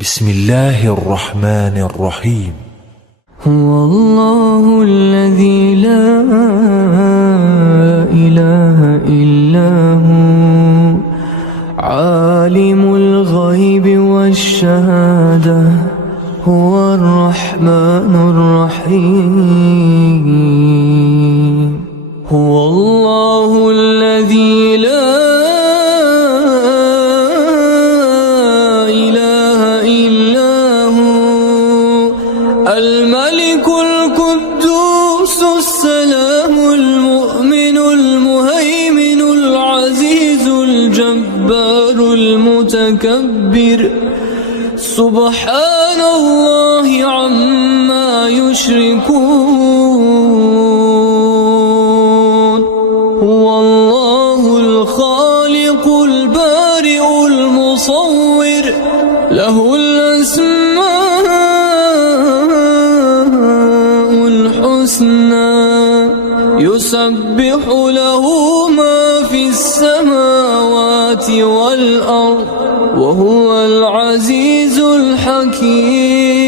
بسم الله الرحمن الرحيم. هو الله الذي لا إله إلا هو عالم الغيب والشهادة هو الرحمن الرحيم. هو الله الذي لا إله إلا هو الملك القدوس السلام المؤمن المهيمن العزيز الجبار المتكبر سبحان الله عما يشركون. هو الله الخالق البارئ المصور له الأسماء الحسنى يسبح له ما في السماوات والأرض وهو العزيز الحكيم.